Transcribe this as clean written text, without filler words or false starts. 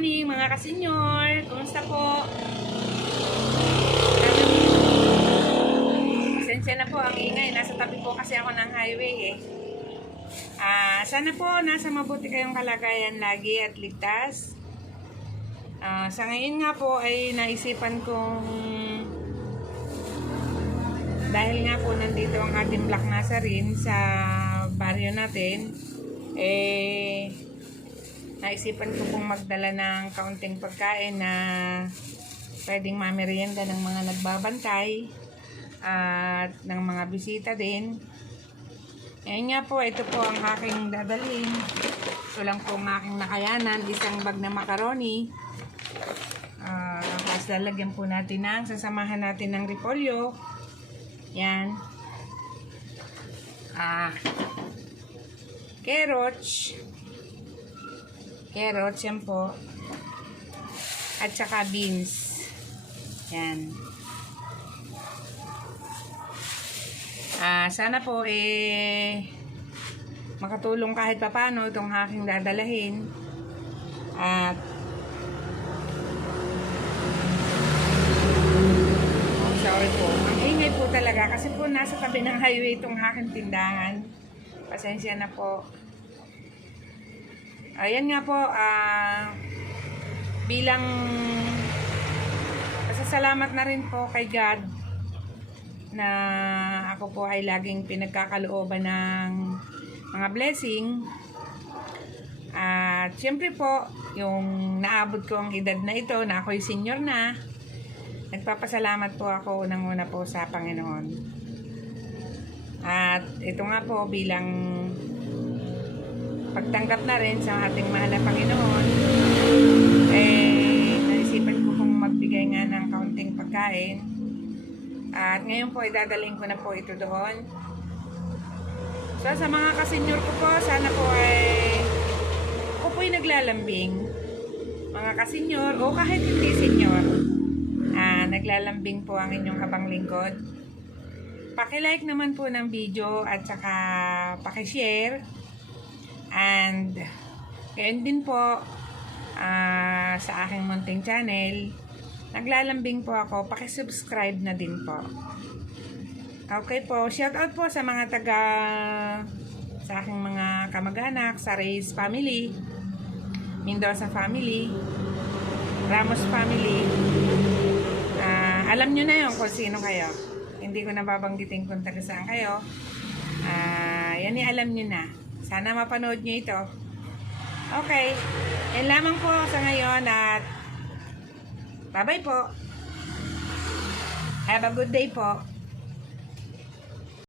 morning mga kasenyor! Kumusta po? Pasensya na po ang ingay. Nasa tabi po kasi ako ng highway eh. Sana po nasa mabuti kayong kalagayan lagi at ligtas. Sa ngayon nga po ay naisipan kong dahil nga po nandito ang ating Black Nazarene sa baryo natin, naisipan ko pong magdala ng kaunting pagkain na pwedeng mamerienda ng mga nagbabantay at ng mga bisita din. Ngayon nga po, ito po ang aking dadalhin. Ito lang po ang aking nakayanan, isang bag na macaroni. Tapos lalagyan po natin ng, sasamahan natin ng repolyo. Yan. Carrots. Carrots, yan po. At saka beans. Yan. Sana po makatulong kahit papano itong aking dadalahin. At sorry po. Ang ingay po talaga kasi po nasa tabi ng highway itong aking tindahan. Pasensya na po. Ayan nga po, bilang pasasalamat na rin po kay God na ako po ay laging pinagkakalooban ng mga blessing. At syempre po, yung naabot ko ang edad na ito, na ako'y senior na, nagpapasalamat po ako una po sa Panginoon. At ito nga po bilang pagtanggap na rin sa ating mahal na Panginoon, naisipan ko pong magbigay nga ng kaunting pagkain. At ngayon po idadaling ko na po ito doon. So sa mga kasenyor ko po, sana po ako po'y naglalambing. Mga kasenyor o kahit hindi senyor, naglalambing po ang inyong habang lingkod. Paki-like naman po ng video at saka paki-share. And gayon din po sa aking munting channel, naglalambing po ako, paki-subscribe na din po. Okay po, shout out po sa mga sa aking mga kamag-anak, sa Reyes family, Mendoza family, Ramos family. Alam nyo na yun kung sino kayo. Hindi ko na babanggitin kung taga saan kayo. Yan alam nyo na. Sana mapanood nyo ito. Okay. Yan lamang po sa ngayon at bye-bye po. Have a good day po.